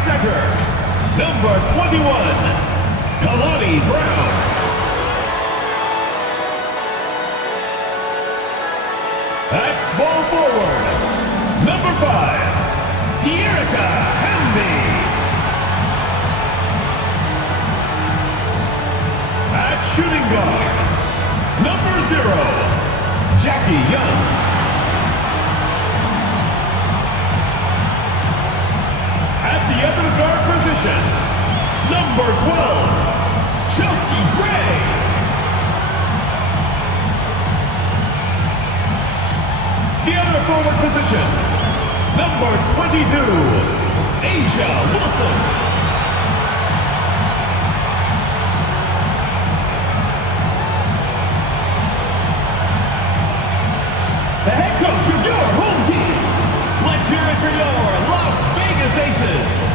center, number 21, Kalani Brown. At small forward, number 5, Tierra Hamby. At shooting guard, number 0, Jackie Young. At the other guard position, number 12, Chelsea Gray. The other forward position, number 22, Asia Wilson. The head coach of your home team. Let's hear it for your Las Vegas Aces.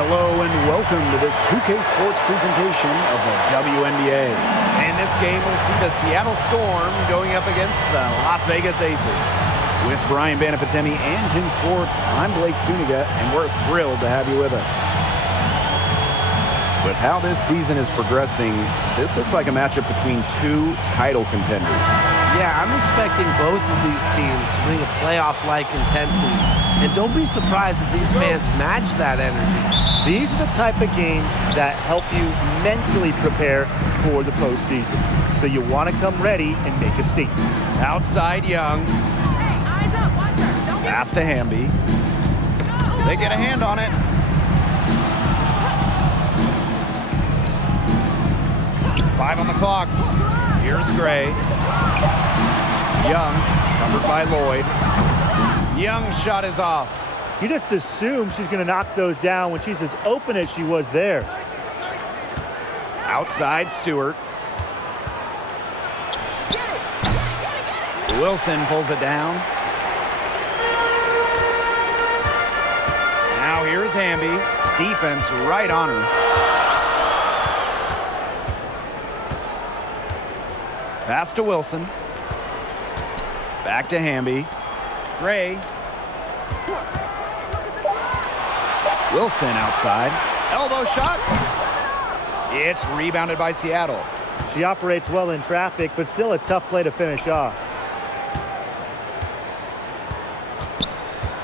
Hello and welcome to this 2K Sports presentation of the WNBA. And this game will see the Seattle Storm going up against the Las Vegas Aces. With Brian Banafitemi and Tim Swartz, I'm Blake Suniga, and we're thrilled to have you with us. With how this season is progressing, this looks like a matchup between two title contenders. Yeah, I'm expecting both of these teams to bring a playoff-like intensity. And don't be surprised if these fans match that energy. These are the type of games that help you mentally prepare for the postseason. So you want to come ready and make a statement. Outside Young. Pass to Hamby. They get a hand on it. Five on the clock. Here's Gray. Young, covered by Lloyd. Young's shot is off. You just assume she's going to knock those down when she's as open as she was there. Outside Stewart. Wilson pulls it down. Now here's Hamby. Defense right on her. Pass to Wilson. Back to Hamby. Gray. Wilson outside. Elbow shot. It's rebounded by Seattle. She operates well in traffic, but still a tough play to finish off.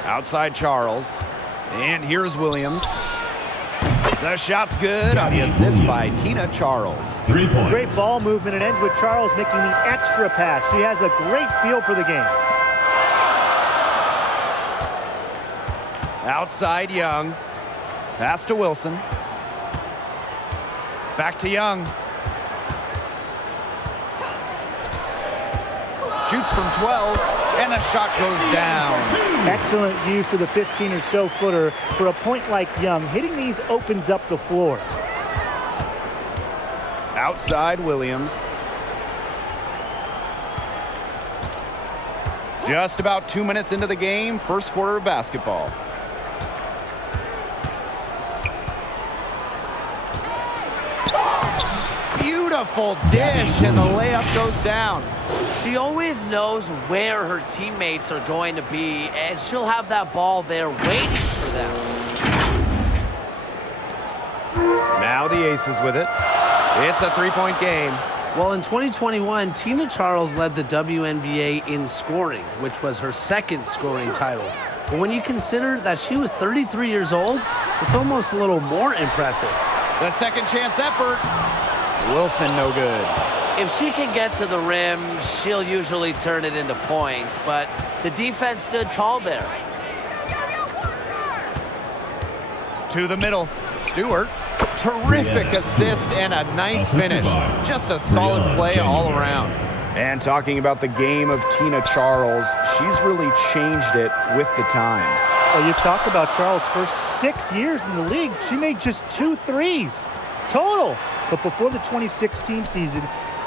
Outside Charles. And here's Williams. The shot's good on the assist by Tina Charles. 3 points. Great ball movement and ends with Charles making the extra pass. She has a great feel for the game. Outside Young. Pass to Wilson. Back to Young. Shoots from 12, and the shot goes down. Excellent use of the 15 or so footer for a point like Young. Hitting these opens up the floor. Outside Williams. Just about 2 minutes into the game, first quarter of basketball. Beautiful dish, and the layup goes down. She always knows where her teammates are going to be, and she'll have that ball there waiting for them. Now the Aces with it. It's a three-point game. Well, in 2021, Tina Charles led the WNBA in scoring, which was her second scoring title. But when you consider that she was 33 years old, it's almost a little more impressive. The second chance effort. Wilson no good. If she can get to the rim, she'll usually turn it into points, but the defense stood tall there. To the middle. Stewart. Terrific assist and a nice finish. Just a solid play all around. And talking about the game of Tina Charles, she's really changed it with the times. Well, you talk about Charles' first 6 years in the league. She made just 2 threes total. But before the 2016 season,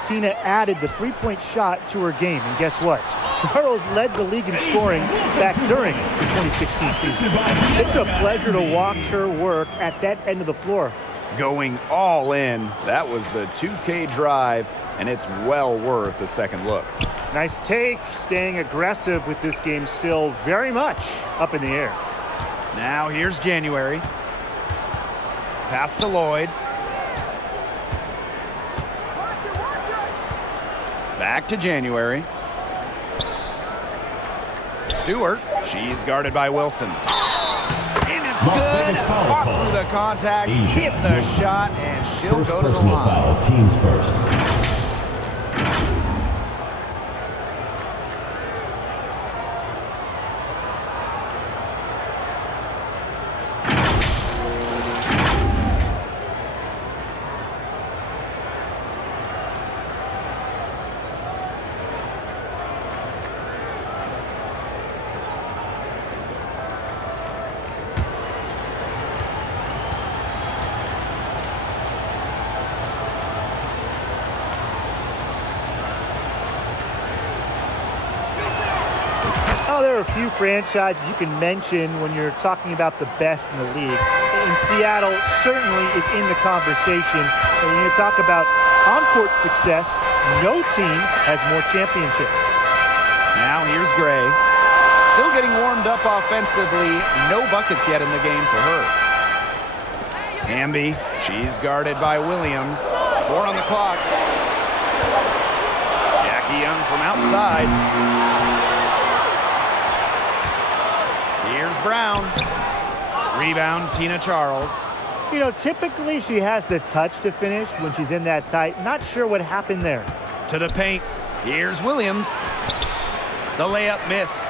Tina added the three-point shot to her game. And guess what? Charles led the league in scoring back during the 2016 season. It's a pleasure to watch her work at that end of the floor. Going all in. That was the 2K drive. and it's well worth a second look. Nice take, staying aggressive with this game still very much up in the air. Now here's January. Pass to Lloyd. Back to January. Stewart. She's guarded by Wilson. And it's good. Fought through the contact, hit the shot, and she'll go to the line. Foul, teams first. Oh, there are a few franchises you can mention when you're talking about the best in the league. And Seattle certainly is in the conversation. When you talk about on-court success, no team has more championships. Now here's Gray. Still getting warmed up offensively. No buckets yet in the game for her. Hamby. She's guarded by Williams. 4 on the clock. Jackie Young from outside. Here's Brown. Rebound, Tina Charles. You know, typically she has the touch to finish when she's in that tight. Not sure what happened there. To the paint. Here's Williams. The layup missed.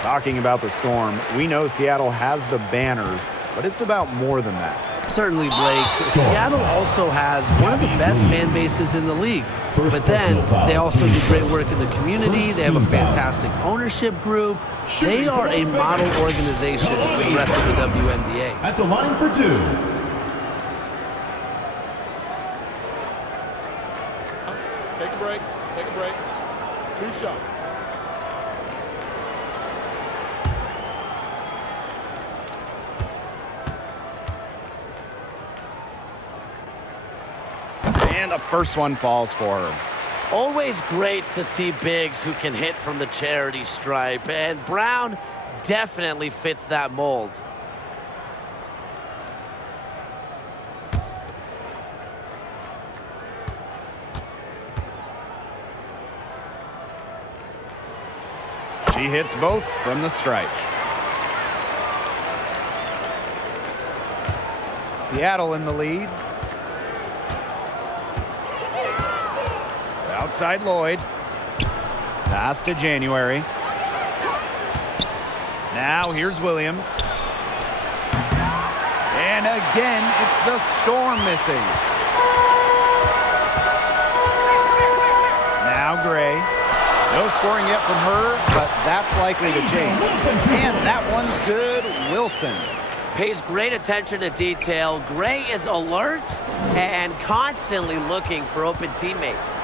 Talking about the Storm, we know Seattle has the banners, but it's about more than that. Certainly, Blake. Seattle also has one of the best fan bases in the league. But then they also do great work in the community. They have a fantastic ownership group. They are a model organization for the rest of the WNBA. At the line for 2. Take a break. Take a break. 2 shots. And the first one falls for her. Always great to see bigs who can hit from the charity stripe, and Brown definitely fits that mold. She hits both from the stripe. Seattle in the lead. Outside Lloyd. Pass to January. Now here's Williams. And again, it's the Storm missing. Now Gray. No scoring yet from her, but that's likely to change. And that one's good. Wilson. Pays great attention to detail. Gray is alert and constantly looking for open teammates.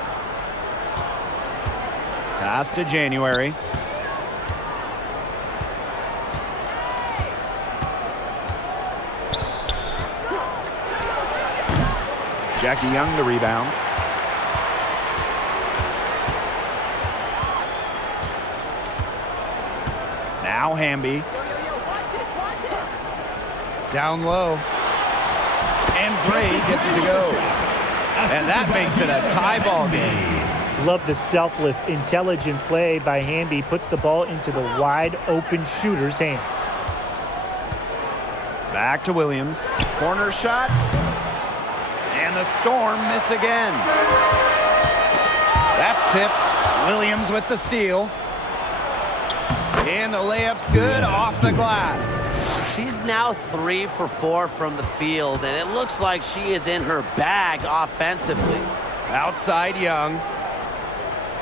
Pass to January. Jackie Young the rebound. Now Hamby. Down low. And Gray gets it to go. And that makes it a tie ball game. Love the selfless, intelligent play by Hamby. Puts the ball into the wide open shooter's hands. Back to Williams. Corner shot. And the Storm miss again. That's tipped. Williams with the steal. And the layup's good off the glass. She's now 3 for 4 from the field, and it looks like she is in her bag offensively. Outside Young.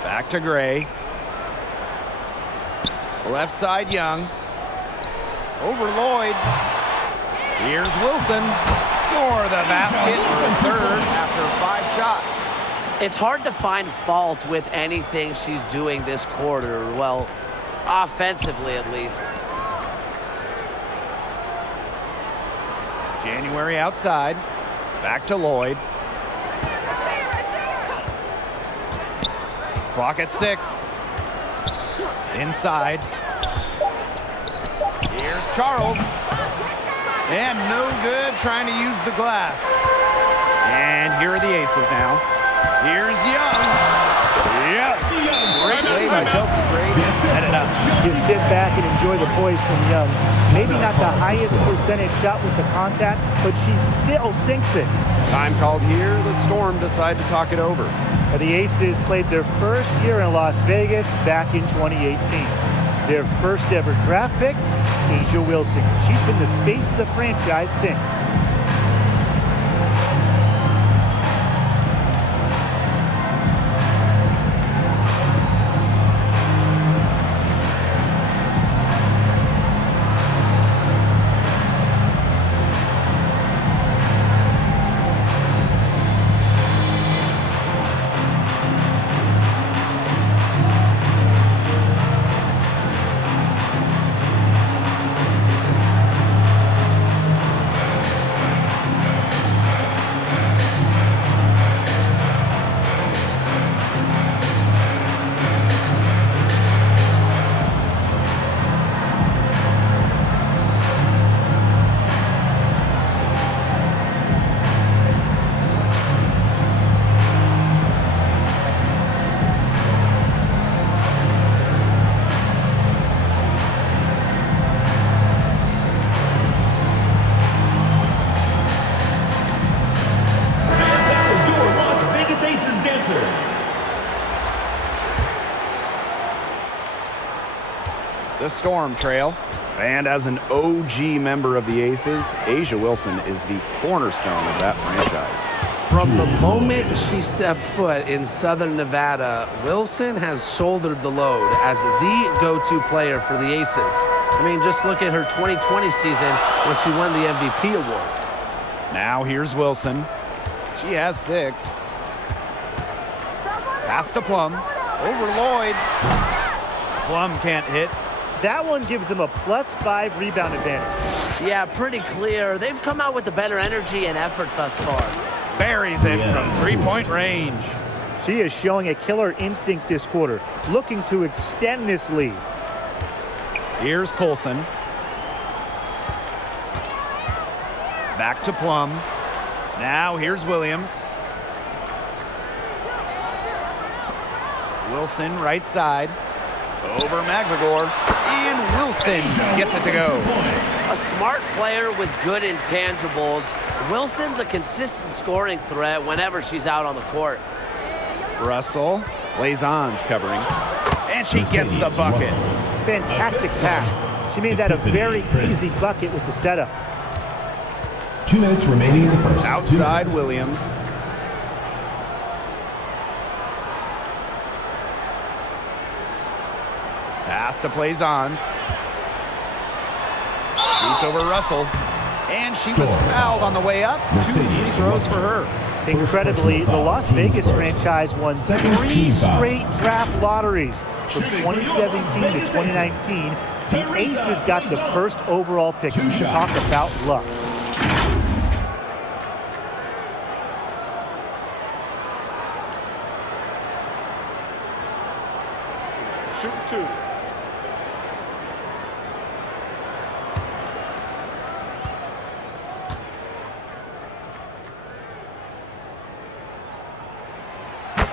Back to Gray. Left side Young. Over Lloyd. Here's Wilson. Score the basket for third after 5 shots. It's hard to find fault with anything she's doing this quarter. Well, offensively at least. January outside. Back to Lloyd. Clock at 6. Inside. Here's Charles. And no good trying to use the glass. And here are the aces now. Here's Young. Yes. Great play by Chelsea Gray to set it up. You sit back and enjoy the poise from Young. Maybe not the highest percentage shot with the contact, but she still sinks it. Time called here. The Storm decide to talk it over. The Aces played their first year in Las Vegas back in 2018. Their first ever draft pick, A'ja Wilson. She's been the face of the franchise since. The Storm trail. And as an OG member of the Aces, A'ja Wilson is the cornerstone of that franchise. From the moment she stepped foot in Southern Nevada, Wilson has shouldered the load as the go-to player for the Aces. I mean, just look at her 2020 season when she won the MVP award. Now here's Wilson. She has 6. Pass to Plum. Over Lloyd. Plum can't hit. That one gives them a +5 rebound advantage. Yeah, pretty clear. They've come out with the better energy and effort thus far. Buries it from 3-point range. She is showing a killer instinct this quarter, looking to extend this lead. Here's Colson. Back to Plum. Now here's Williams. Wilson right side. Over McGregor. And Wilson gets it to go. A smart player with good intangibles. Wilson's a consistent scoring threat whenever she's out on the court. Russell. Blazon's covering. And she gets the bucket. Fantastic pass. She made that a very easy bucket with the setup. 2 minutes remaining in the first. Outside Williams. Pass to Blazons. Shoots over Russell. And she was fouled on the way up. 2 free throws for her. Incredibly, the Las Vegas franchise won 3 straight draft lotteries. From 2017 to 2019, the Aces got the first overall pick. Talk about luck. Shooting 2.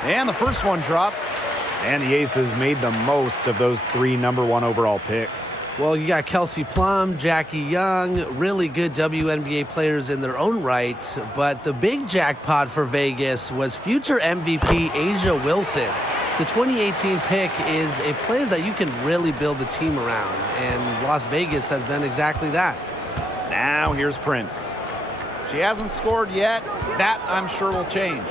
And the first one drops. And the Aces made the most of those 3 #1 overall picks. Well, you got Kelsey Plum, Jackie Young, really good WNBA players in their own right. But the big jackpot for Vegas was future MVP A'ja Wilson. The 2018 pick is a player that you can really build a team around. And Las Vegas has done exactly that. Now here's Prince. She hasn't scored yet. That, I'm sure, will change.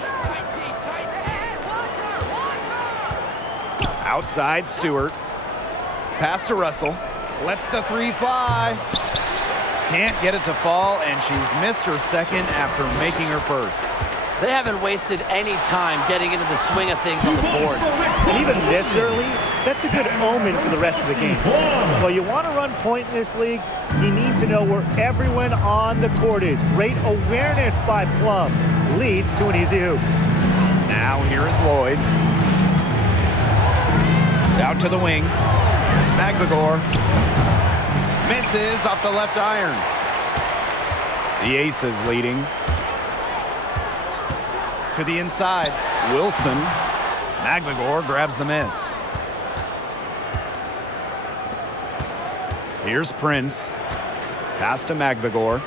Outside Stewart. Pass to Russell. Lets the 3 fly. Can't get it to fall, and she's missed her second after making her first. They haven't wasted any time getting into the swing of things on the boards. And even this early, that's a good omen for the rest of the game. Well, you want to run point in this league, you need to know where everyone on the court is. Great awareness by Plum leads to an easy hoop. Now here is Lloyd. Out to the wing. McGregor misses off the left iron. The Aces leading. To the inside. Wilson. McGregor grabs the miss. Here's Prince. Pass to McGregor.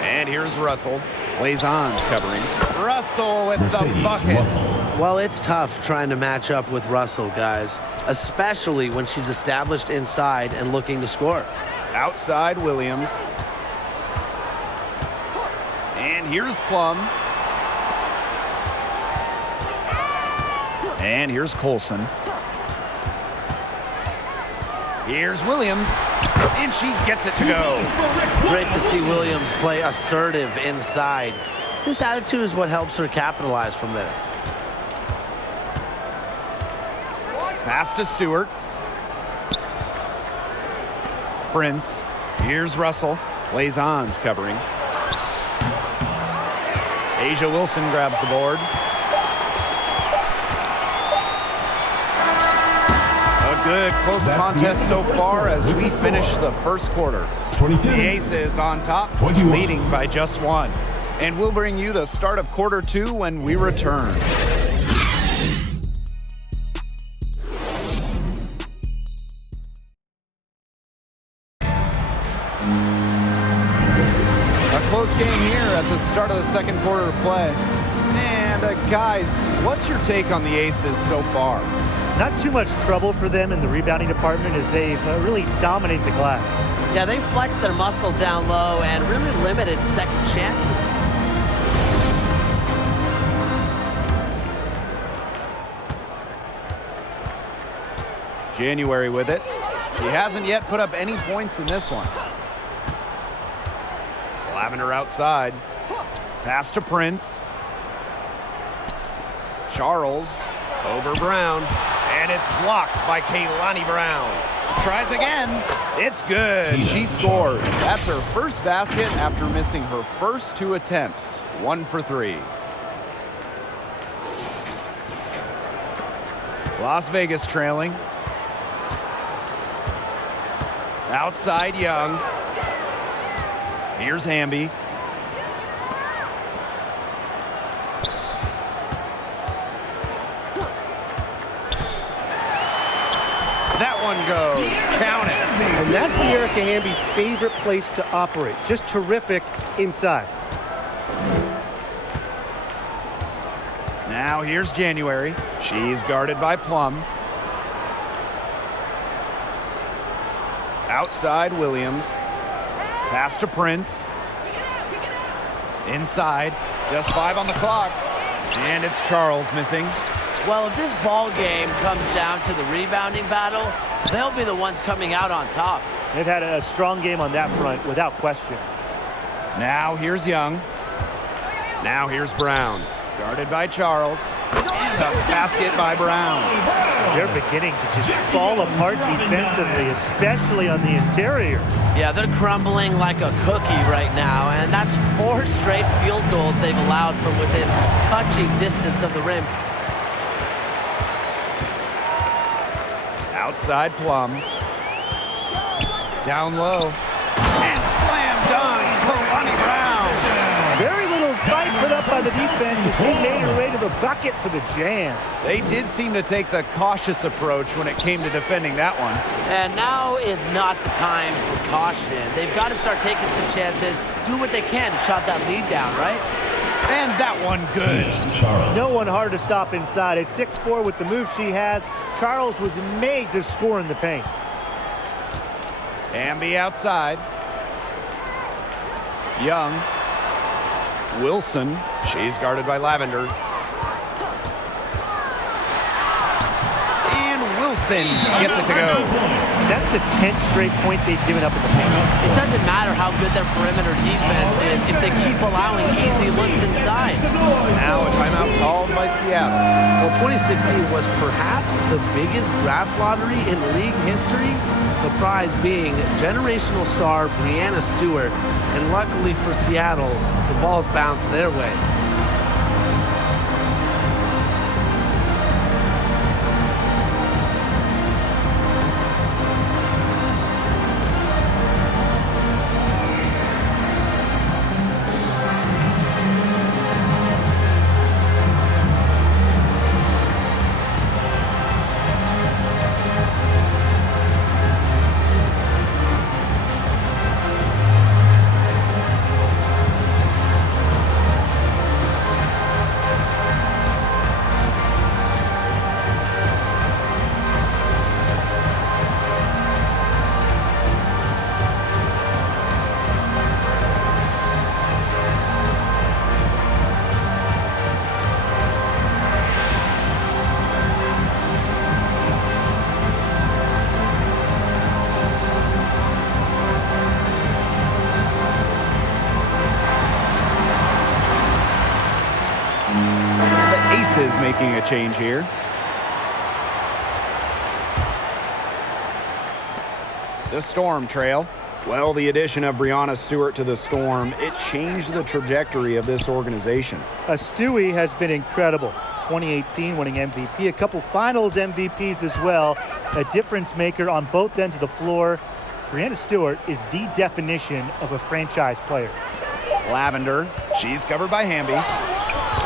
And here's Russell. Blazon's covering. Russell with the bucket. Well, it's tough trying to match up with Russell, guys, especially when she's established inside and looking to score. Outside Williams. And here's Plum. And here's Colson. Here's Williams. And she gets it to go. Great to see Williams play assertive inside. This attitude is what helps her capitalize from there. Pass to Stewart. Prince. Here's Russell. Blazon's covering. A'ja Wilson grabs the board. A good close contest so far as we finish the first quarter. 22. The Aces on top, 21. leading by just one. And we'll bring you the start of quarter two when we return. A close game here at the start of the second quarter of play. And guys, what's your take on the Aces so far? Not too much trouble for them in the rebounding department as they've really dominated the glass. Yeah, they flexed their muscle down low and really limited second chances. January with it. He hasn't yet put up any points in this one. Lavender outside. Pass to Prince. Charles over Brown. And it's blocked by Kaylani Brown. Tries again. It's good. She scores. That's her first basket after missing her first two attempts. 1 for 3. Las Vegas trailing. Outside Young. Here's Hamby. That one goes. Count it. And that's the Erica Hamby's favorite place to operate. Just terrific inside. Now here's January. She's guarded by Plum. Outside Williams. Pass to Prince. Inside. Just 5 on the clock. And it's Charles missing. Well, if this ball game comes down to the rebounding battle, they'll be the ones coming out on top. They've had a strong game on that front without question. Now here's Young. Now here's Brown. Guarded by Charles. And a basket by Brown. They're beginning to just fall apart defensively, especially on the interior. Yeah, they're crumbling like a cookie right now, and that's 4 straight field goals they've allowed from within touching distance of the rim. Outside Plum. Down low. And slam dunk. Kalani Brown. Very little fight put up by the defense as she made her way to the bucket for the jam. They did seem to take the cautious approach when it came to defending that one. And now is not the time for caution. They've got to start taking some chances, do what they can to chop that lead down, right? And that one good. No one hard to stop inside. At 6'4" with the move she has, Charles was made to score in the paint. Hamby outside. Young. Wilson. She's guarded by Lavender. And Wilson gets it to go. That's the 10th straight point they've given up in the paint. It doesn't matter how good their perimeter defense is if they keep allowing easy looks inside. Now a timeout called by Seattle. Well, 2016 was perhaps the biggest draft lottery in league history, the prize being generational star Breanna Stewart, and luckily for Seattle, the balls bounced their way. Aces making a change here. The Storm trail. Well, the addition of Breanna Stewart to the Storm, it changed the trajectory of this organization. Stewie has been incredible. 2018 winning MVP, a couple finals MVPs as well. A difference maker on both ends of the floor. Breanna Stewart is the definition of a franchise player. Lavender. She's covered by Hamby.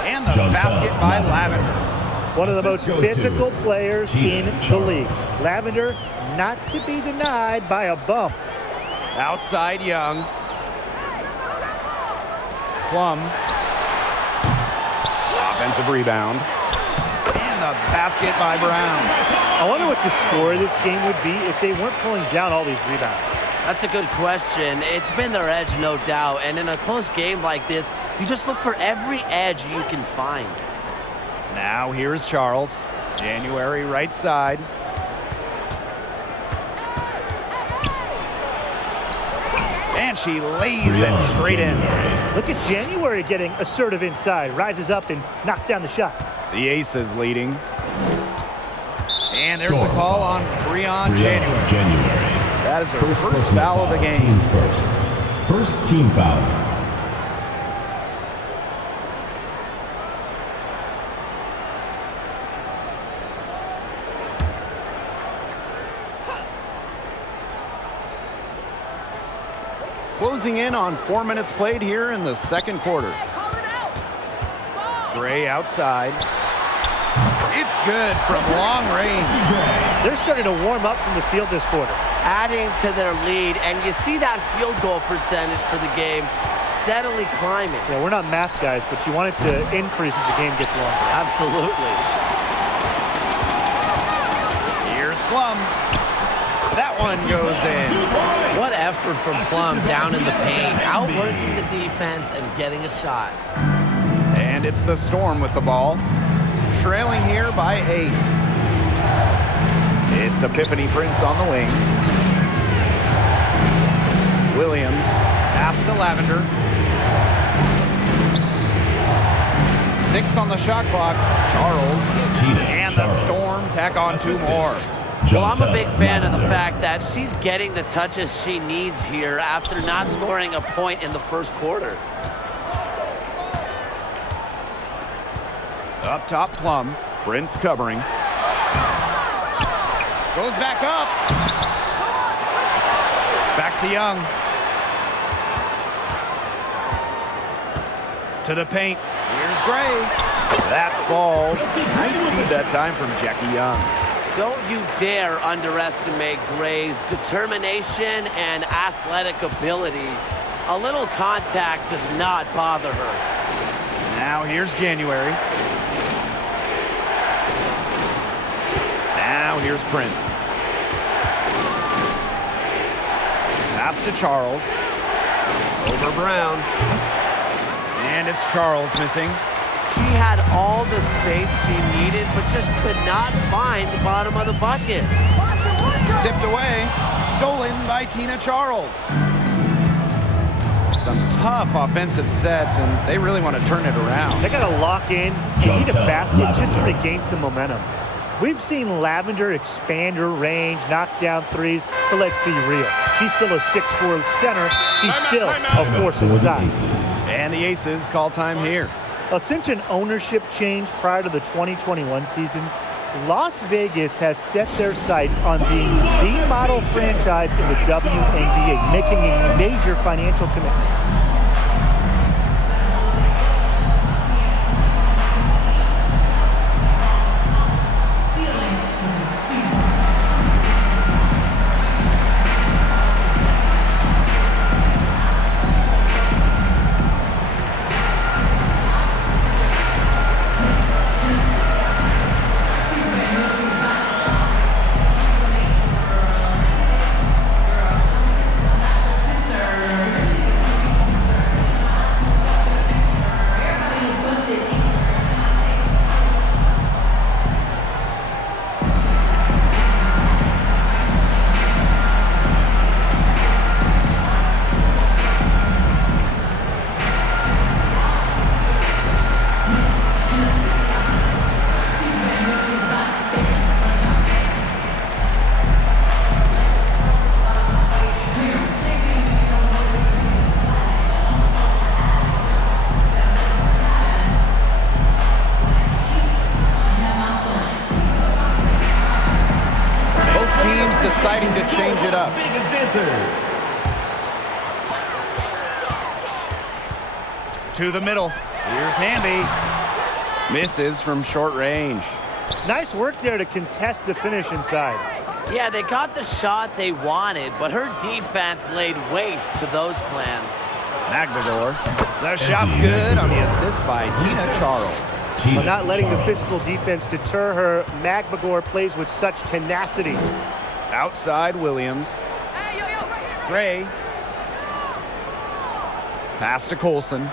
And the basket by Lavender. One of the most physical players in the league. Lavender, not to be denied by a bump. Outside Young. Plum. Offensive rebound. And the basket by Brown. I wonder what the score of this game would be if they weren't pulling down all these rebounds. That's a good question. It's been their edge, no doubt. And in a close game like this, you just look for every edge you can find. Now here's Charles. January right side. And she lays it straight in. Look at January getting assertive inside. Rises up and knocks down the shot. The Aces leading. And there's the call on Breanna January. That is her first foul of the game. Teams first. First team foul. Closing in on 4 minutes played here in the second quarter. Gray outside. It's good from long range. They're starting to warm up from the field this quarter. Adding to their lead, and you see that field goal percentage for the game steadily climbing. Yeah, we're not math guys, but you want it to increase as the game gets longer. Absolutely. Here's Plum. That one goes in. What effort from Plum down in the paint, outworking the defense and getting a shot. And it's the Storm with the ball. Trailing here by 8. It's Epiphany Prince on the wing. Williams, pass to Lavender. 6 on the shot clock. Charles. And the Storm tack on 2 more. Well, I'm a big fan of the fact that she's getting the touches she needs here after not scoring a point in the first quarter. Up top, Plum. Prince covering. Goes back up. Back to Young. To the paint. Here's Gray. That falls. Nice speed that time from Jackie Young. Don't you dare underestimate Gray's determination and athletic ability. A little contact does not bother her. Now here's January. Now here's Prince. Pass to Charles. Over Brown. And it's Charles missing. She had all the space she needed, but just could not find the bottom of the bucket. Tipped away. Stolen by Tina Charles. Some tough offensive sets, and they really want to turn it around. They got to lock in. They need a basket just to regain some momentum. We've seen Lavender expand her range, knock down threes, but let's be real. She's still a 6'4" center. She's still a force inside. And the Aces call time here. Since an ownership change prior to the 2021 season, Las Vegas has set their sights on being the model franchise in the WNBA, making a major financial commitment. To the middle. Here's Hamby. Misses from short range. Nice work there to contest the finish inside. Yeah, they got the shot they wanted, but her defense laid waste to those plans. Magdalor. The shot's good on the assist by Tina Charles. But not letting the physical defense deter her, Magdalor plays with such tenacity. Outside Williams. Gray. Pass to Colson.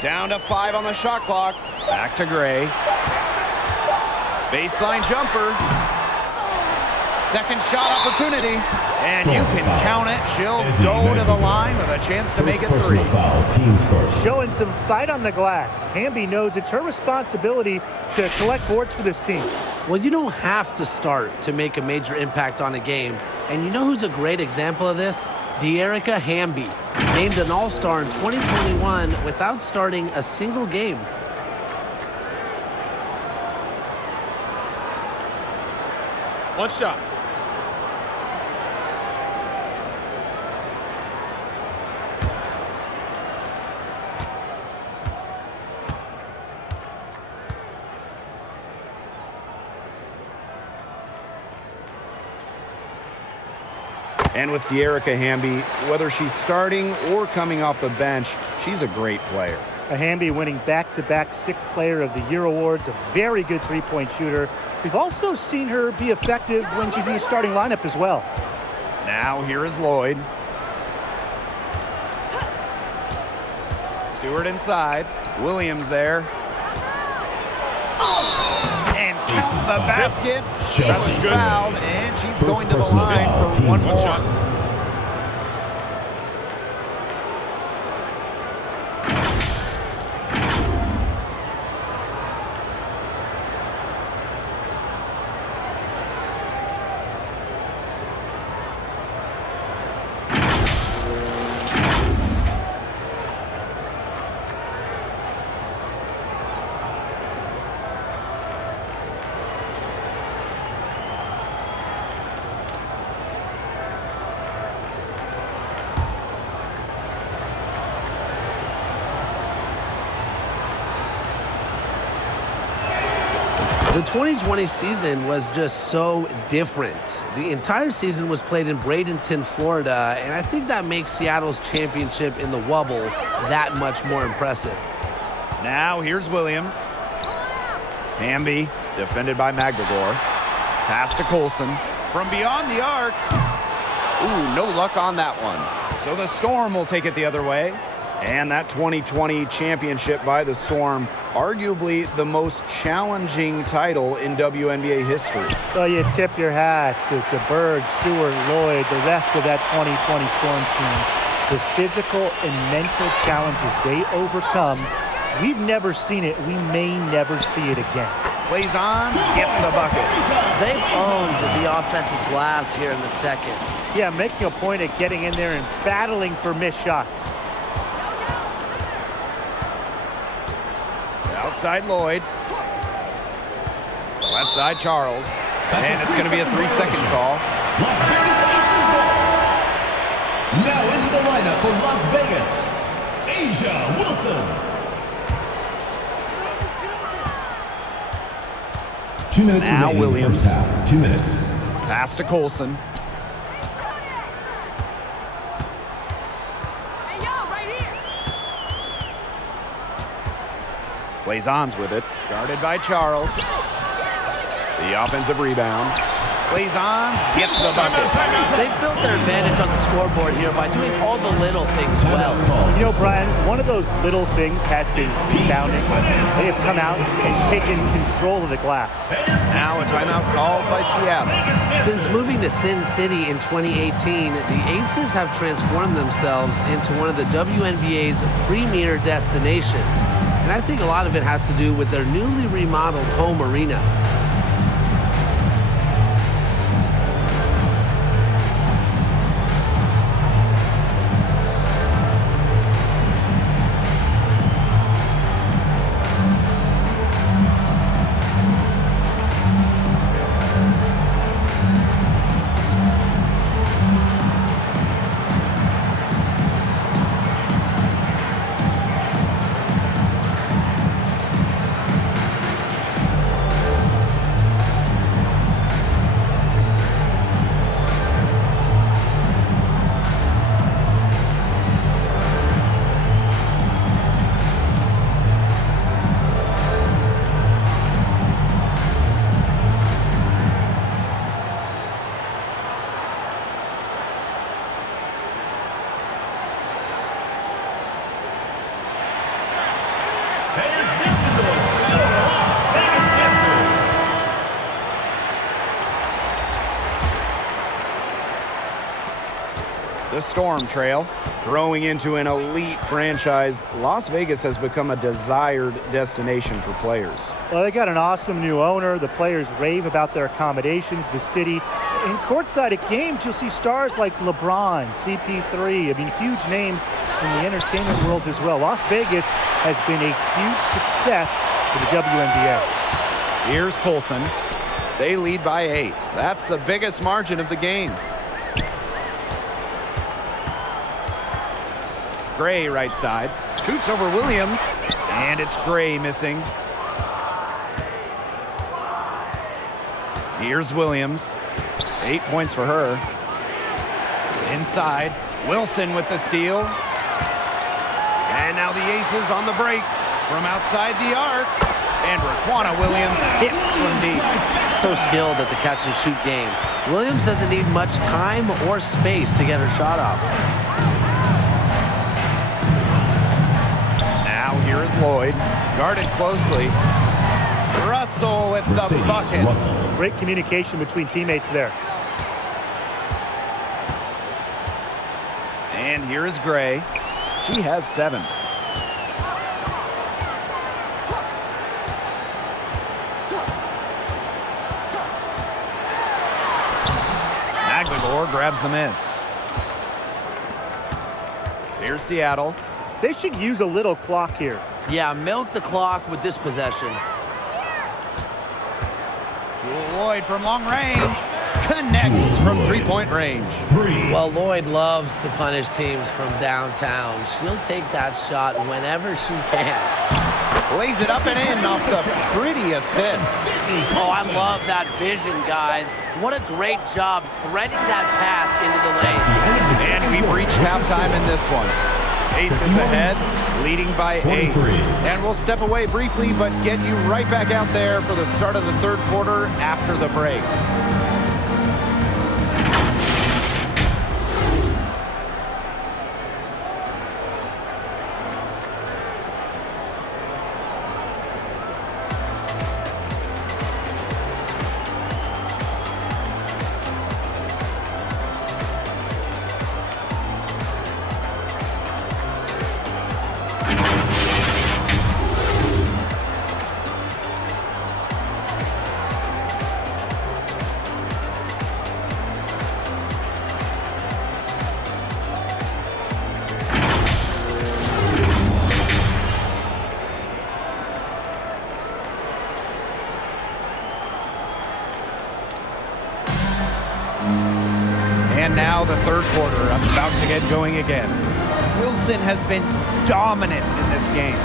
Down to 5 on the shot clock. Back to Gray. Baseline jumper. Second shot opportunity. And you can count it. She'll go to the line with a chance to make it 3. Showing some fight on the glass. Hamby knows it's her responsibility to collect boards for this team. Well, you don't have to start to make a major impact on a game. And you know who's a great example of this? De'Erica Hamby, named an All-Star in 2021 without starting a single game. One shot. And with De'Erica Hamby, whether she's starting or coming off the bench, she's a great player. A Hamby winning back-to-back 6th Player of the Year awards, a very good three-point shooter. We've also seen her be effective when she's in the starting lineup as well. Now here is Lloyd. Stewart inside. Williams there. And count the basket. That was fouled, and she's going to the line for one more. Shot. The 2020 season was just so different. The entire season was played in Bradenton, Florida, and I think that makes Seattle's championship in the Wubble that much more impressive. Now here's Williams. Hamby, defended by Magdalor. Pass to Colson. From beyond the arc. Ooh, no luck on that one. So the Storm will take it the other way. And that 2020 championship by the Storm, arguably the most challenging title in WNBA history. Well, you tip your hat to Berg, Stewart, Lloyd, the rest of that 2020 Storm team. The physical and mental challenges they overcome, we've never seen it. We may never see it again. Plays on, gets the bucket. They've owned the offensive glass here in the second. Yeah, making a point of getting in there and battling for missed shots. Outside Lloyd. Left side Charles. And it's going to be a 3-second call. Las Vegas Aces ball. Now into the lineup for Las Vegas, Asia Wilson. 2 minutes Now remaining in the Williams. first half. 2 minutes. Pass to Colson. Plays ons with it. Guarded by Charles. The offensive rebound. Plays ons, gets the bucket. They've built their advantage on the scoreboard here by doing all the little things well. You know, Brian, one of those little things has been rebounding. They have come out and taken control of the glass. Now a timeout called by Seattle. Since moving to Sin City in 2018, the Aces have transformed themselves into one of the WNBA's premier destinations. And I think a lot of it has to do with their newly remodeled home arena. The Storm trail. Growing into an elite franchise, Las Vegas has become a desired destination for players. Well, they got an awesome new owner. The players rave about their accommodations, the city. In courtside at games, you'll see stars like LeBron, CP3. I mean, huge names in the entertainment world as well. Las Vegas has been a huge success for the WNBA. Here's Colson. They lead by 8. That's the biggest margin of the game. Gray right side. Shoots over Williams. And it's Gray missing. Here's Williams. 8 points for her. Inside. Wilson with the steal. And now the Aces on the break. From outside the arc. And Raquana Williams hits from deep. So skilled at the catch-and-shoot game. Williams doesn't need much time or space to get her shot off. Now here is Lloyd. Guarded closely. Russell with the bucket. Great communication between teammates there. And here is Gray. She has 7. Maglador grabs the miss. Here's Seattle. They should use a little clock here. Yeah, milk the clock with this possession. Jewel Lloyd from long range. Connects from three-point range. Well, Lloyd loves to punish teams from downtown. She'll take that shot whenever she can. Lays it up and in off the pretty assist. Oh, I love that vision, guys. What a great job threading that pass into the lane. And we've reached halftime in this one. Aces ahead, leading by 8. And we'll step away briefly, but get you right back out there for the start of the third quarter after the break. And now the third quarter, about to get going again. Wilson has been dominant in this game.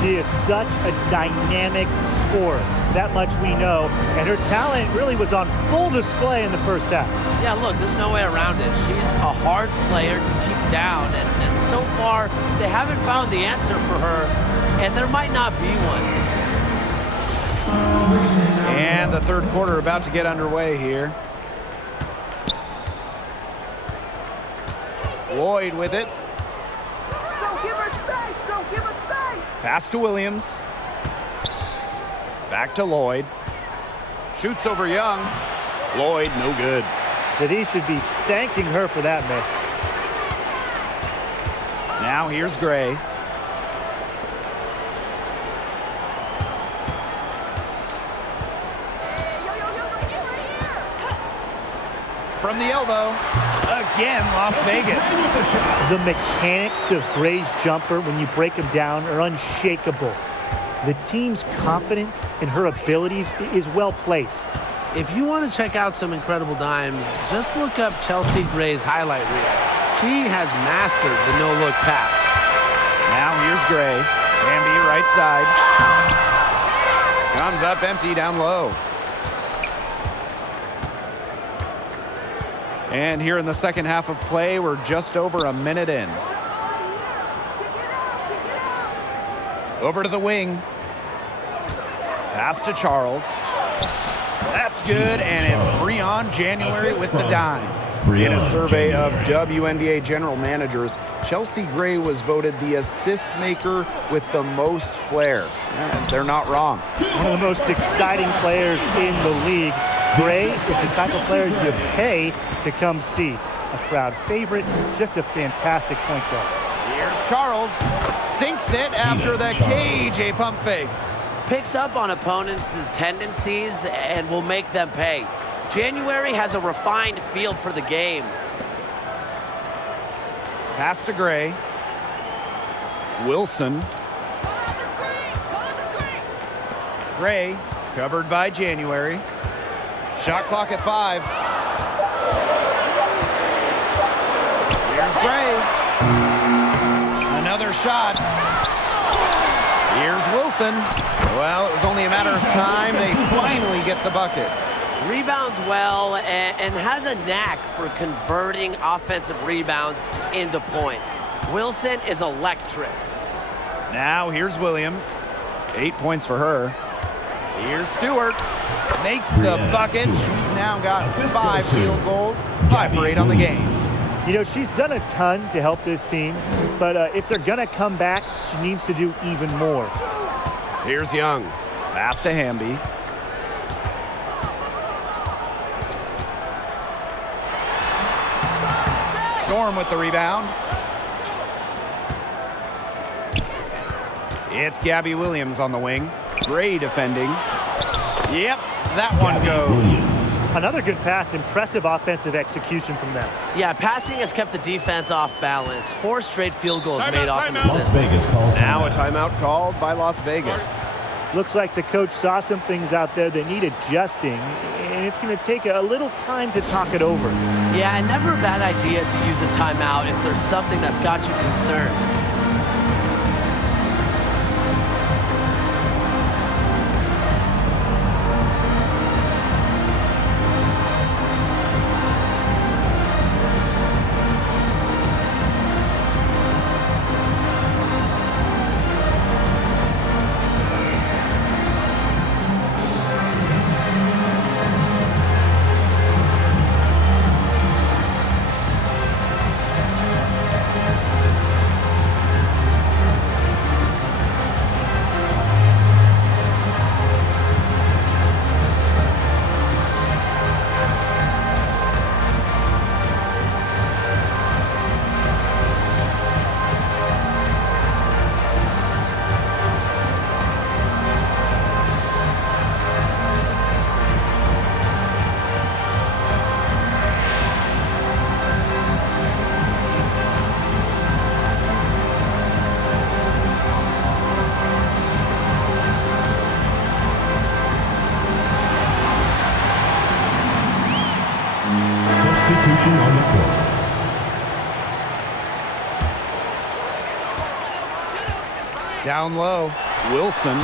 She is such a dynamic scorer. That much we know. And her talent really was on full display in the first half. Yeah, look, there's no way around it. She's a hard player to keep down. And so far, they haven't found the answer for her. And there might not be one. And the third quarter about to get underway here. Lloyd with it. Don't give her space! Don't give her space! Pass to Williams. Back to Lloyd. Shoots over Young. Lloyd, no good. That he should be thanking her for that miss. Now here's Gray. From the elbow. Again, Las Vegas. The mechanics of Gray's jumper, when you break them down, are unshakable. The team's confidence in her abilities is well placed. If you want to check out some incredible dimes, just look up Chelsea Gray's highlight reel. She has mastered the no-look pass. Now here's Gray. Bambi right side. Comes up empty down low. And here in the second half of play, we're just over a minute in. Over to the wing. Pass to Charles. That's good, and it's Breon January with the dime. In a survey of WNBA general managers, Chelsea Gray was voted the assist maker with the most flair. And they're not wrong. One of the most exciting players in the league. Gray is the type of player you pay to come see. a crowd favorite, just a fantastic point guard. Here's Charles. Sinks it after the cage pump fake. Picks up on opponents' tendencies and will make them pay. January has a refined feel for the game. Pass to Gray. Wilson. Gray, covered by January. Shot clock at 5. Here's Gray. Another shot. Here's Wilson. Well, it was only a matter of time. They finally get the bucket. Rebounds well and has a knack for converting offensive rebounds into points. Wilson is electric. Now here's Williams. 8 points for her. Here's Stewart. Makes the bucket. She's now got 5 field goals. 5 for 8 on the game. You know, she's done a ton to help this team, but if they're going to come back, she needs to do even more. Here's Young. Pass to Hamby. Storm with the rebound. It's Gabby Williams on the wing. Gray defending. Yep, that one goes. Another good pass, impressive offensive execution from them. Yeah, passing has kept the defense off balance. 4 straight field goals made off an Las assist. Vegas calls Now a timeout called by Las Vegas. Looks like the coach saw some things out there that need adjusting, and it's going to take a little time to talk it over. Yeah, and never a bad idea to use a timeout if there's something that's got you concerned. Substitution on the court. Down low, Wilson.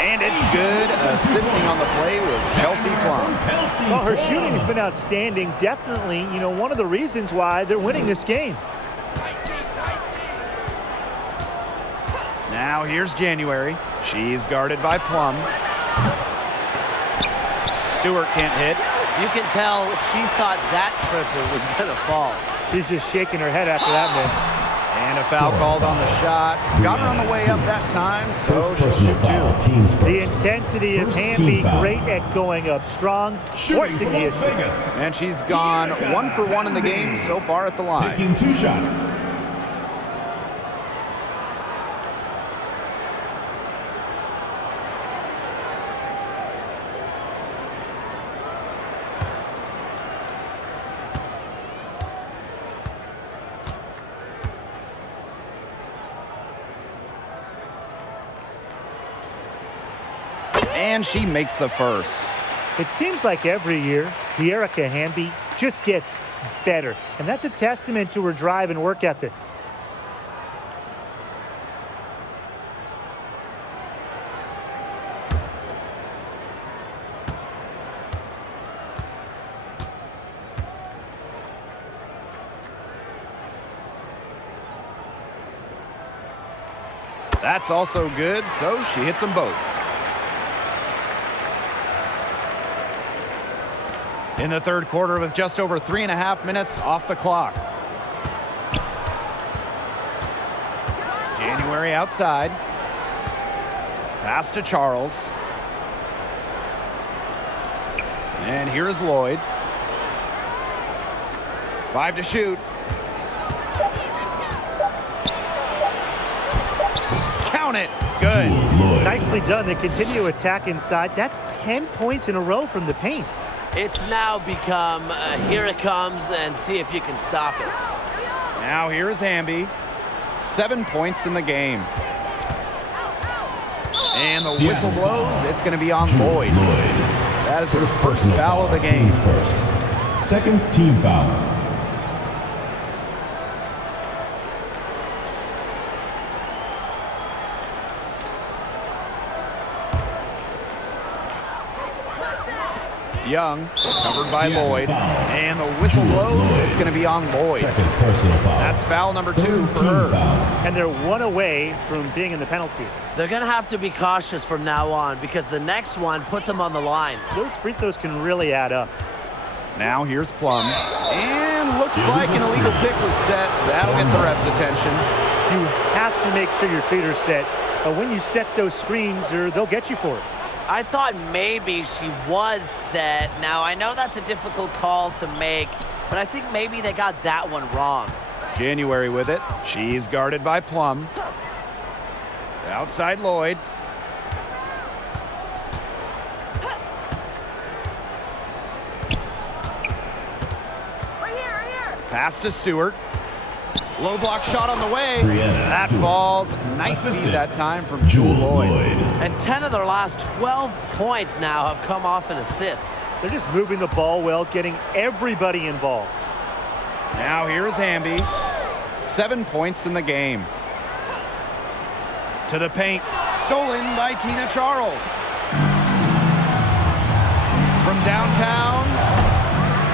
And it's good. Assisting on the play was Kelsey Plum. Well, her shooting has been outstanding. Definitely, you know, one of the reasons why they're winning this game. Now here's January. She's guarded by Plum. Stewart can't hit. You can tell she thought that triple was going to fall. She's just shaking her head after that miss. And a foul called on the shot. Got her on the way up that time, so she'll shoot two. The intensity of Hamby, great at going up strong, forcing the issue. And she's gone 1 for 1 in the game so far at the line. Taking 2 shots. And she makes the first. It seems like every year, the Erica Hamby just gets better. And that's a testament to her drive and work ethic. That's also good, so she hits them both. In the third quarter with just over 3.5 minutes off the clock. January outside. Pass to Charles. And here is Lloyd. 5 to shoot. Count it. Good. Nicely done. They continue to attack inside. That's 10 points in a row from the paint. It's now become, here it comes, and see if you can stop it. Now here is Hamby. 7 points in the game. And the whistle blows. It's going to be on Lloyd. That is her first foul of the game. Second team foul. Young, covered by Lloyd. And the whistle blows. It's going to be on Lloyd. Second personal foul. That's foul number 2 for her. And they're 1 away from being in the penalty. They're going to have to be cautious from now on because the next one puts them on the line. Those free throws can really add up. Now here's Plum. And looks like an illegal pick was set. That'll get the ref's attention. You have to make sure your feet are set. But when you set those screens, they'll get you for it. I thought maybe she was set. Now, I know that's a difficult call to make, but I think maybe they got that one wrong. January with it. She's guarded by Plum. Outside Lloyd. Right here. Pass to Stewart. Low block shot on the way. Brianna That Stewart. falls. Nice Assisted. feed that time from Jewel Lloyd. And 10 of their last 12 points now have come off an assist. They're just moving the ball well, getting everybody involved. Now here is Hamby. 7 points in the game. To the paint. Stolen by Tina Charles. From downtown.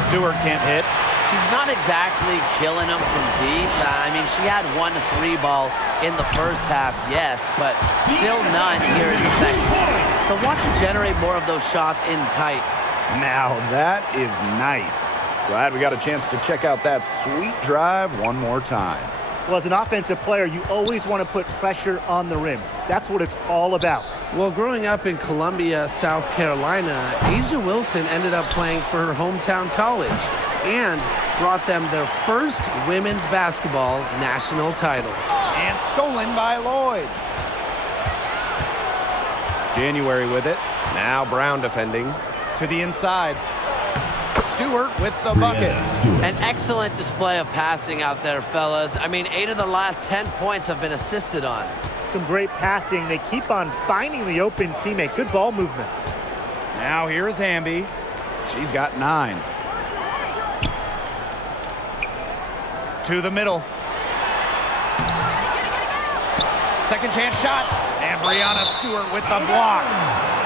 Stewart can't hit. She's not exactly killing them from deep. I mean, she had 1 3-ball in the first half, yes, but still none here in the second. So want to generate more of those shots in tight. Now that is nice. Glad we got a chance to check out that sweet drive one more time. Well, as an offensive player, you always want to put pressure on the rim. That's what it's all about. Well, growing up in Columbia, South Carolina, Asia Wilson ended up playing for her hometown college and brought them their first women's basketball national title. And stolen by Lloyd. January with it. Now Brown defending. To the inside. Stewart with the bucket. An excellent display of passing out there, fellas. I mean, 8 of the last 10 points have been assisted on. Some great passing. They keep on finding the open teammate. Good ball movement. Now here is Hamby. She's got 9. To the middle. Second chance shot. And Brianna Stewart with the block.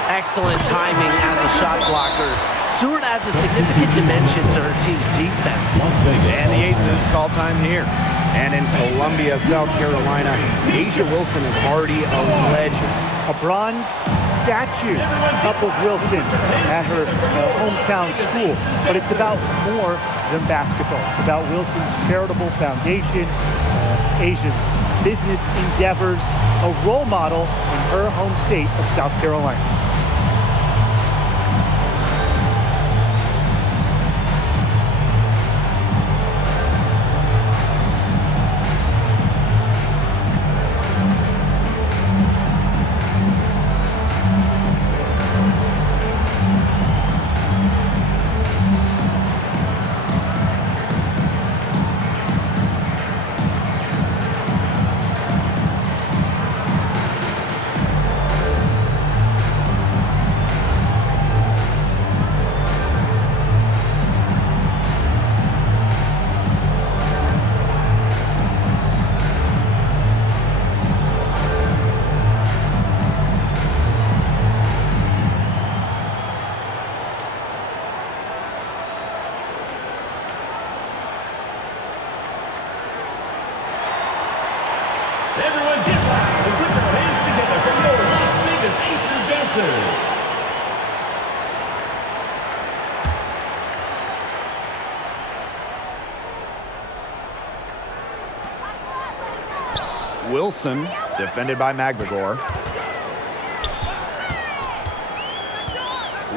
Excellent timing as a shot blocker. Stewart adds a significant dimension to her team's defense. And the Aces call time here. And in Columbia, South Carolina, Asia Wilson is already a legend. A bronze statue up of Wilson at her hometown school. But it's about more than basketball. It's about Wilson's charitable foundation, Asia's business endeavors, a role model in her home state of South Carolina. Everyone get loud and put your hands together for your Las Vegas Aces dancers. Wilson, defended by Magdagor.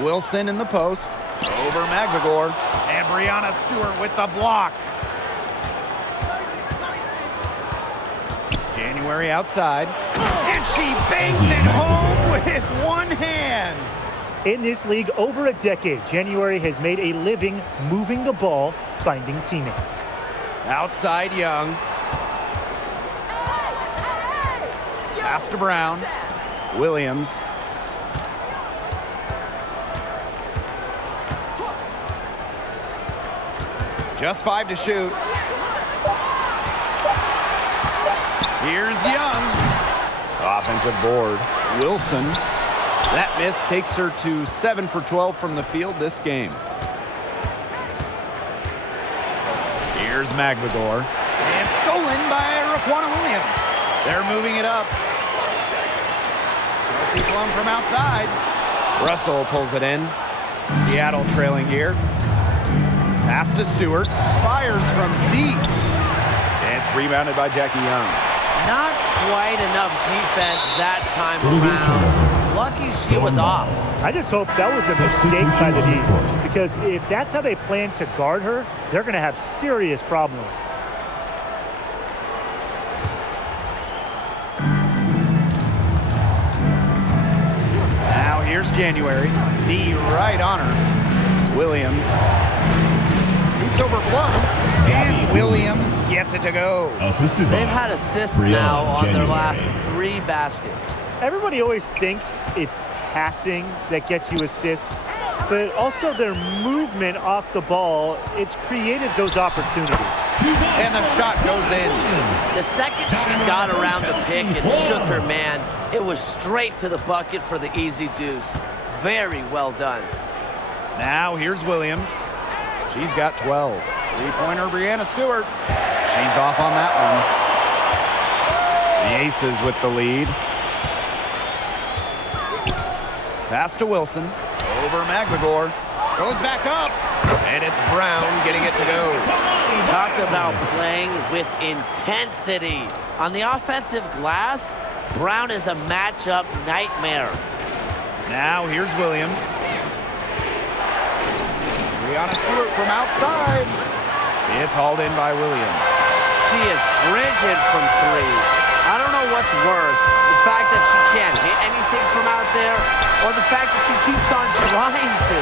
Wilson in the post. Over Magdagor. And Brianna Stewart with the block. January outside. And she bangs it home with one hand. In this league, over a decade, January has made a living moving the ball, finding teammates. Outside Young. Pass to Brown. Williams. Just 5 to shoot. Here's Young. Offensive board. Wilson. That miss takes her to 7 for 12 from the field this game. Here's Magvidor. And stolen by Raquana Williams. They're moving it up. Kelsey Plum from outside. Russell pulls it in. Seattle trailing here. Pass to Stewart. Fires from deep. And it's rebounded by Jackie Young. Not quite enough defense that time around. Lucky she was off. I just hope that was a mistake by the D, because if that's how they plan to guard her, they're going to have serious problems. Now here's January. D right on her. Williams. Shoots over Plum. And Williams gets it to go. They've had assists now on their last 3 baskets. Everybody always thinks it's passing that gets you assists, but also their movement off the ball, it's created those opportunities. And the shot goes in. The second she got around the pick and shook her man, it was straight to the bucket for the easy deuce. Very well done. Now here's Williams. She's got 12. Three-pointer Brianna Stewart. She's off on that one. The Aces with the lead. Pass to Wilson. Over Magvidor. Goes back up. And it's Brown getting it to go. Talk about playing with intensity. On the offensive glass, Brown is a matchup nightmare. Now here's Williams. Brianna Stewart from outside. It's hauled in by Williams. She is frigid from 3. I don't know what's worse, the fact that she can't hit anything from out there, or the fact that she keeps on trying to.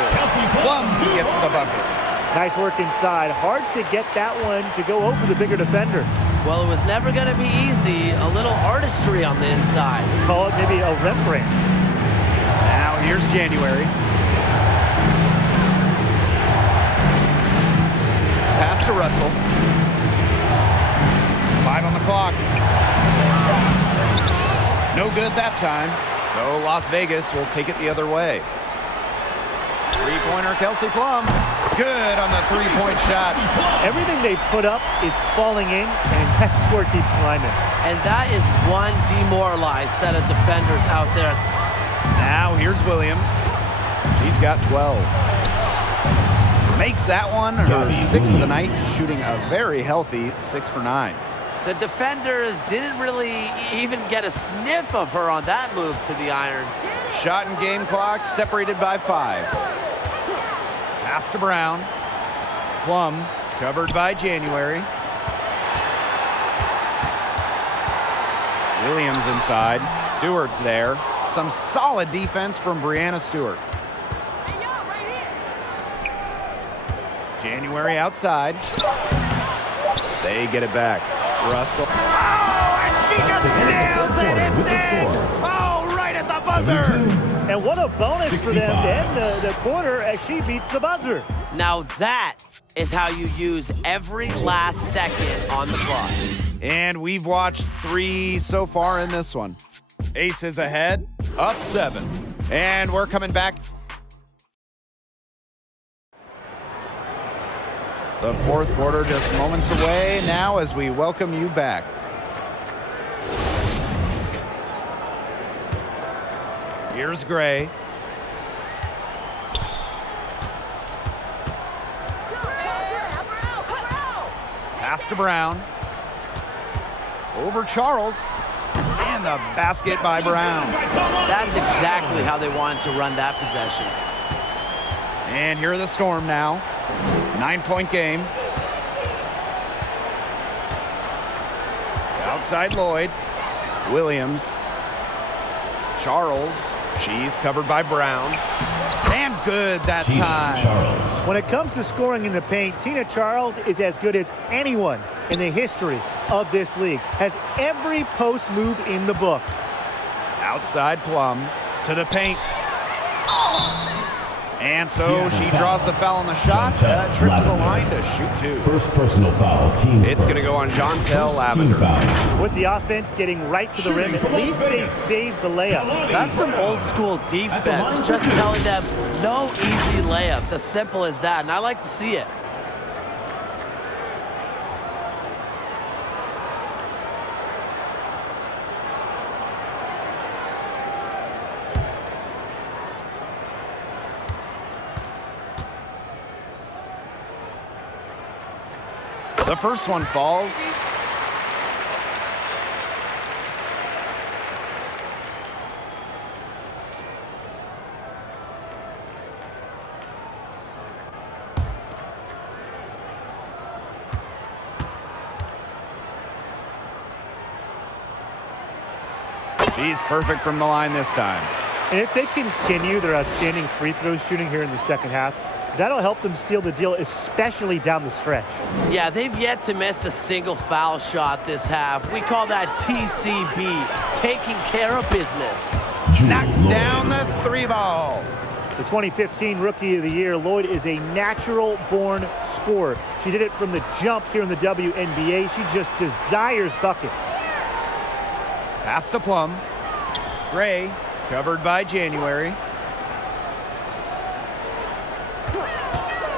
Plum gets the bucket. Nice work inside. Hard to get that one to go over the bigger defender. Well, it was never going to be easy. A little artistry on the inside. Call it maybe a Rembrandt. Now here's January. Pass to Russell. 5 on the clock. No good that time. So Las Vegas will take it the other way. Three-pointer Kelsey Plum. Good on the three-point shot. Everything they put up is falling in, and that score keeps climbing. And that is one demoralized set of defenders out there. Now here's Williams. She's got 12. Makes that one her 6th of the night, shooting a very healthy 6 for 9. The defenders didn't really even get a sniff of her on that move to the iron. Shot and game clock separated by 5. Pass to Brown. Plum covered by January. Williams inside. Stewart's there. Some solid defense from Brianna Stewart. January outside. They get it back. Russell. Oh, and she just nails it. It's in. Oh, right at the buzzer. And what a bonus for them to end the quarter as she beats the buzzer. Now that is how you use every last second on the clock. And we've watched 3 so far in this one. Aces ahead, up 7. And we're coming back. The 4th quarter just moments away now as we welcome you back. Here's Gray. Pass to Brown. Over Charles. And the basket by Brown. That's exactly how they wanted to run that possession. And here are the Storm now. 9-point game. Outside Lloyd. Williams. Charles. She's covered by Brown. And good that Tina time. Charles. When it comes to scoring in the paint, Tina Charles is as good as anyone in the history of this league. Has every post move in the book. Outside Plum to the paint. And so she draws the foul on the shot. Trip to the line to shoot two. First personal foul. Teams It's going to go on Jontel Lavender. With the offense getting right to the rim, at least they saved the layup. That's some old school defense. Just telling them no easy layups. As simple as that. And I like to see it. The first one falls. She's perfect from the line this time. And if they continue their outstanding free throw shooting here in the second half, that'll help them seal the deal, especially down the stretch. Yeah, they've yet to miss a single foul shot this half. We call that TCB, taking care of business. Knocks down the three ball. The 2015 Rookie of the Year, Lloyd is a natural-born scorer. She did it from the jump here in the WNBA. She just desires buckets. Pass to Plum. Gray, covered by January.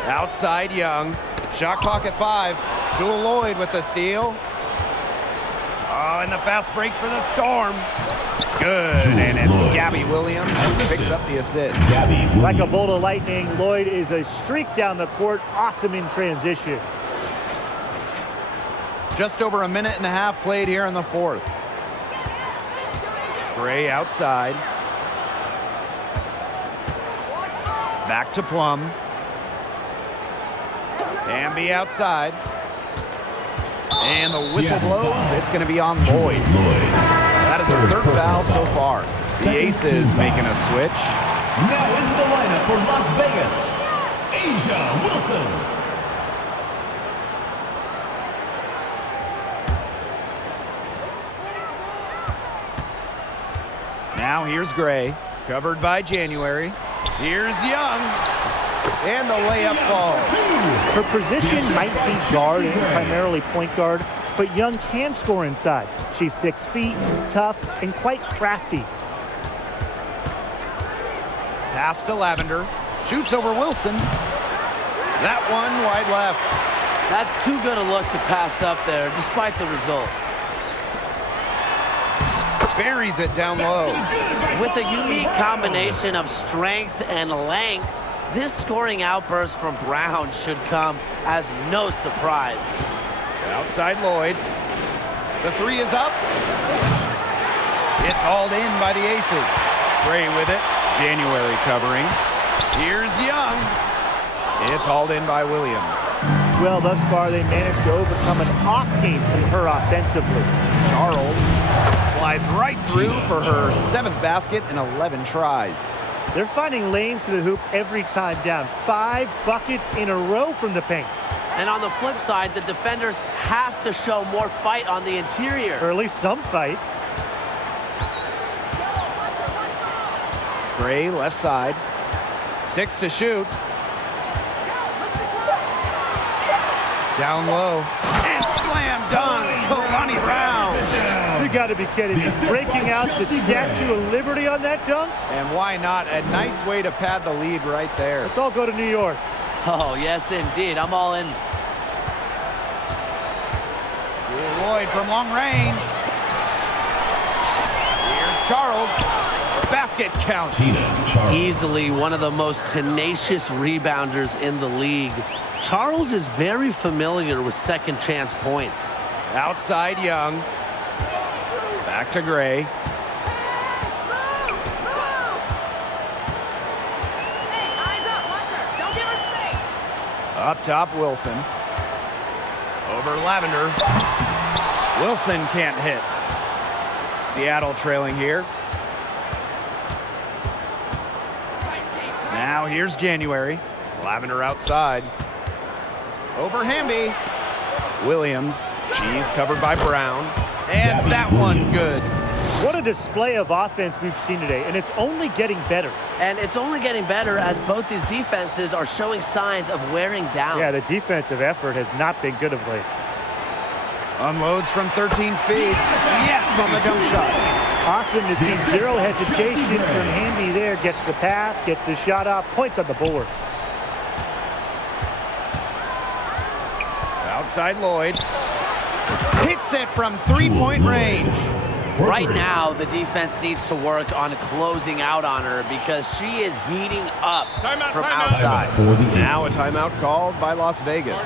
Outside Young. Shot clock at 5. Jewel Lloyd with the steal. Oh, and the fast break for the Storm. Good, and it's Gabby Williams who picks up the assist. Gabby Williams. Like a bolt of lightning, Lloyd is a streak down the court, awesome in transition. Just over a minute and a half played here in the fourth. Gray outside. Back to Plum. Bambi outside. And the whistle blows. It's going to be on Lloyd. That is her third foul so far. The Aces making a switch. Now into the lineup for Las Vegas, Asia Wilson. Now here's Gray, covered by January. Here's Young, and the layup falls. Her position might be guard and primarily point guard, but Young can score inside. She's 6 feet, tough, and quite crafty. Pass to Lavender, shoots over Wilson. That one wide left. That's too good a look to pass up there, despite the result. Buries it down low. With a unique combination of strength and length, this scoring outburst from Brown should come as no surprise. Outside Lloyd. The three is up. It's hauled in by the Aces. Gray with it. January covering. Here's Young. It's hauled in by Williams. Well, thus far, they managed to overcome an off game from her offensively. Charles slides right through for her 7th basket in 11 tries. They're finding lanes to the hoop every time down. 5 buckets in a row from the paint. And on the flip side, the defenders have to show more fight on the interior. Or at least some fight. Gray left side. 6 to shoot. Down low. And slam dunk. Kalani Brown. You got to be kidding me. Breaking out the Statue of Liberty on that dunk? And why not? A nice way to pad the lead right there. Let's all go to New York. Oh, yes, indeed. I'm all in. Lloyd from long range. Here's Charles. Basket counts. Tina Charles. Easily one of the most tenacious rebounders in the league. Charles is very familiar with second chance points. Outside Young. Back to Gray. Up top, Wilson. Over Lavender. Wilson can't hit. Seattle trailing here. Now here's January. Lavender outside. Over Hamby. Williams. She's covered by Brown. And that one good. What a display of offense we've seen today, and it's only getting better. And it's only getting better as both these defenses are showing signs of wearing down. Yeah, the defensive effort has not been good of late. Unloads from 13 feet. Yes, on the jump shot. Awesome to see zero hesitation from Hamby there. Gets the pass, gets the shot off, points on the board. Outside Lloyd. Hits it from three-point range. Right now, the defense needs to work on closing out on her because she is heating up from outside. Now a timeout called by Las Vegas.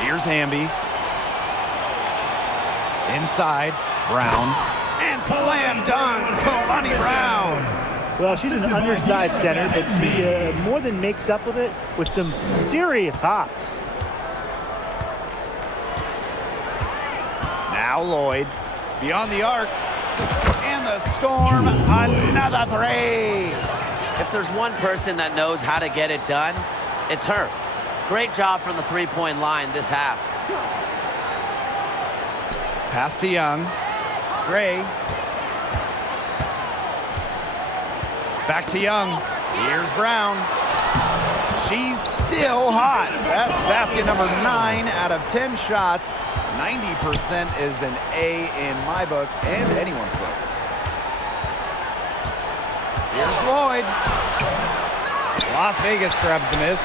Here's Hamby. Inside, Brown. And slam dunk, Kalani Brown. Well, she's an undersized center, but she more than makes up with it with some serious hops. Now Lloyd, beyond the arc. And the Storm, another three. If there's one person that knows how to get it done, it's her. Great job from the three-point line this half. Pass to Young. Gray. Back to Young. Here's Brown. She's still hot. That's basket number 9 out of 10 shots. 90% is an A in my book and anyone's book. Here's Lloyd. Las Vegas grabs the miss.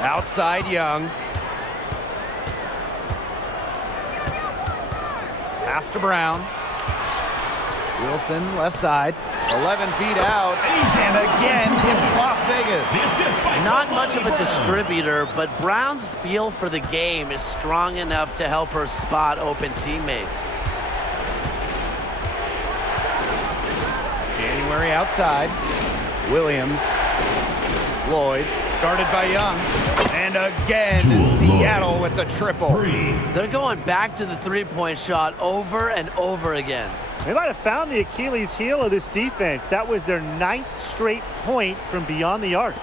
Outside Young. Pass to Brown. Wilson left side. 11 feet out. And again, it's Las Vegas. Not much of a distributor, but Brown's feel for the game is strong enough to help her spot open teammates. January outside. Williams. Lloyd. Guarded by Young. And again, Seattle with the triple. They're going back to the three-point shot over and over again. They might have found the Achilles heel of this defense. That was their 9th straight point from beyond the arc.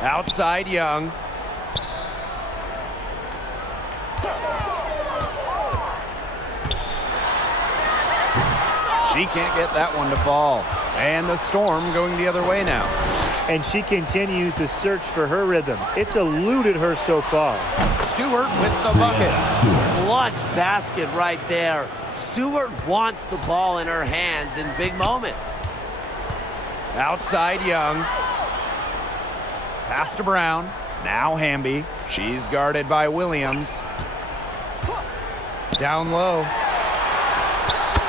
Outside Young. She can't get that one to fall. And the Storm going the other way now. And she continues to search for her rhythm. It's eluded her so far. Stewart with the bucket. Clutch basket right there. Stewart wants the ball in her hands in big moments. Outside Young. Pass to Brown. Now Hamby. She's guarded by Williams. Down low.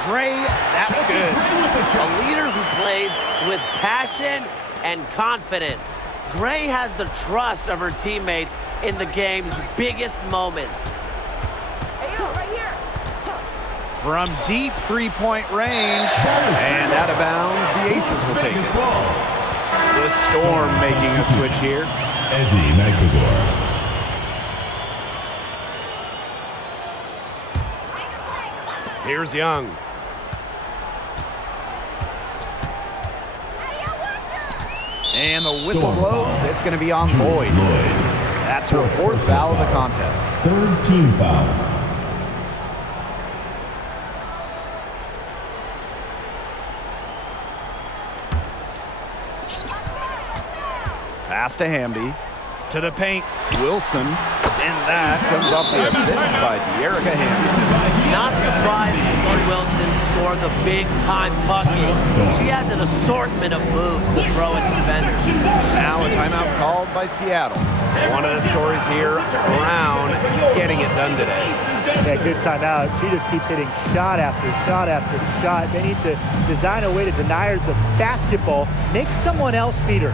Gray, that's good. A leader who plays with passion and confidence. Gray has the trust of her teammates in the game's biggest moments. From deep three-point range. And out of bounds, the Aces will take it. The Storm making a switch here. Ezzy Magbagor. Here's Young. And the whistle blows. It's going to be on Lloyd. That's her fourth foul of the contest. Third team foul. Pass to Hamby. To the paint. Wilson. And that comes off the assist by De'Erica Hamby. Not surprised to see Wilson score the big-time bucket. She has an assortment of moves to throw at defenders. Now a timeout called by Seattle. One of the stories here, Brown getting it done today. Yeah, good timeout. She just keeps hitting shot after shot after shot. They need to design a way to deny her the basketball, make someone else beat her.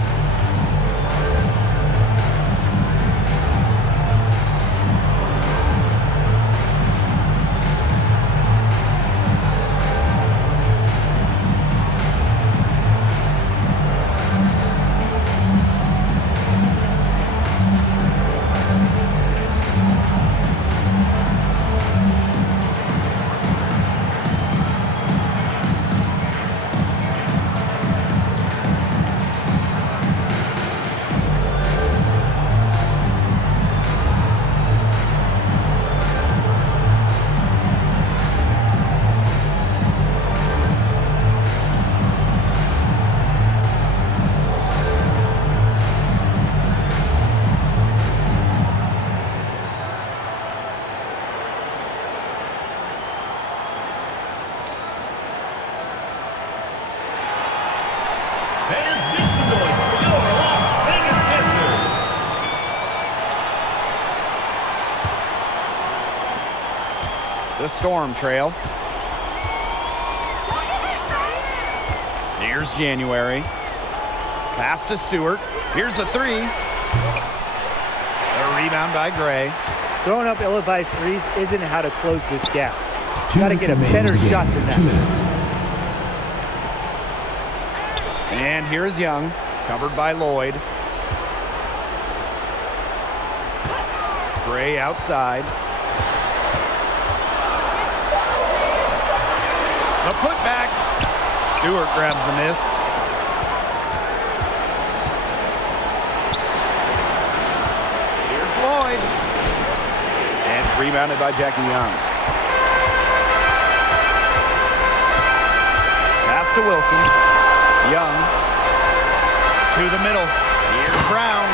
The Storm trail. Here's January. Pass to Stewart. Here's the three. A rebound by Gray. Throwing up ill-advised threes isn't how to close this gap. You got to get a better shot than that. 2 minutes. And here's Young, covered by Lloyd. Gray outside. The putback. Stewart grabs the miss. Here's Lloyd. And it's rebounded by Jackie Young. Pass to Wilson. Young. To the middle. Here's Brown.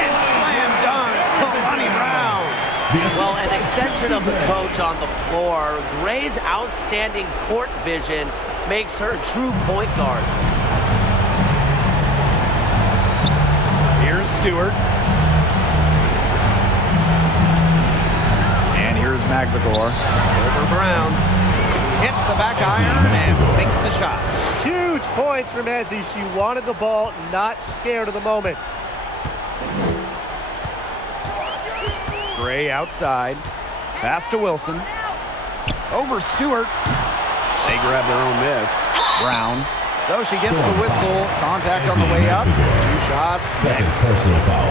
And slam dunk. Kalani Brown. Well, an extension of the coach on the floor, Gray's outstanding court vision makes her a true point guard. Here's Stewart. And here's Magbagor. Over Brown. Hits the back iron and sinks the shot. Huge points from Ezzy. She wanted the ball, not scared of the moment. Gray outside. Pass to Wilson. Over Stewart. They grab their own miss. Brown. So she gets the whistle. Contact on the way up. 2 shots. Second personal foul.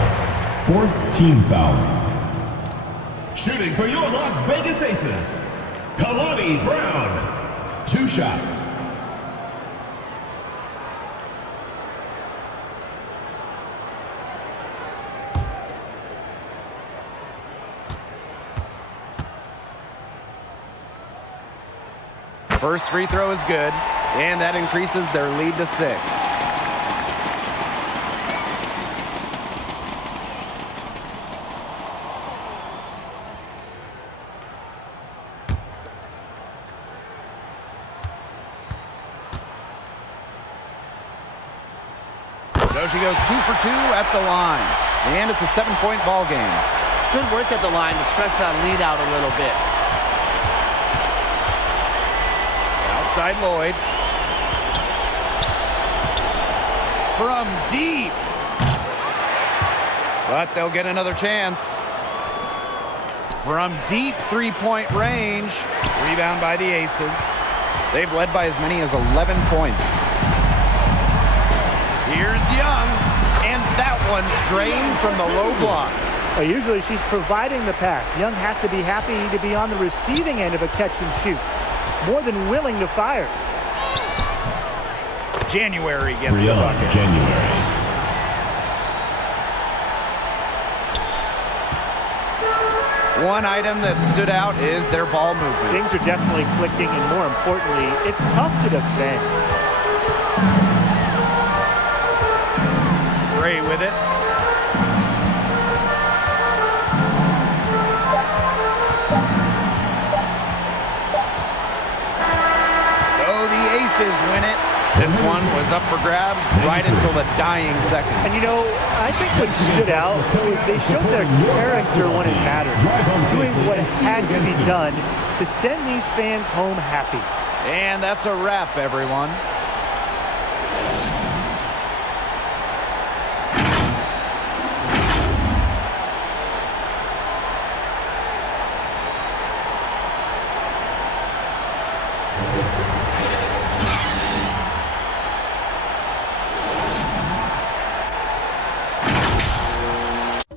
Fourth team foul. Shooting for your Las Vegas Aces, Kalani Brown. 2 shots. First free throw is good, and that increases their lead to 6. So she goes 2 for 2 at the line, and it's a 7-point ball game. Good work at the line to stretch that lead out a little bit. Outside Lloyd. From deep. But they'll get another chance. From deep three-point range. Rebound by the Aces. They've led by as many as 11 points. Here's Young, and that one's drained from the low block. Well, usually she's providing the pass. Young has to be happy to be on the receiving end of a catch and shoot. More than willing to fire. January gets the bucket. January. One item that stood out is their ball movement. Things are definitely clicking, and more importantly, it's tough to defend. Gray with it. So the Aces win it. This one was up for grabs right until the dying seconds. And you know, I think what stood out was they showed their character when it mattered, doing what had to be done to send these fans home happy. And that's a wrap, everyone.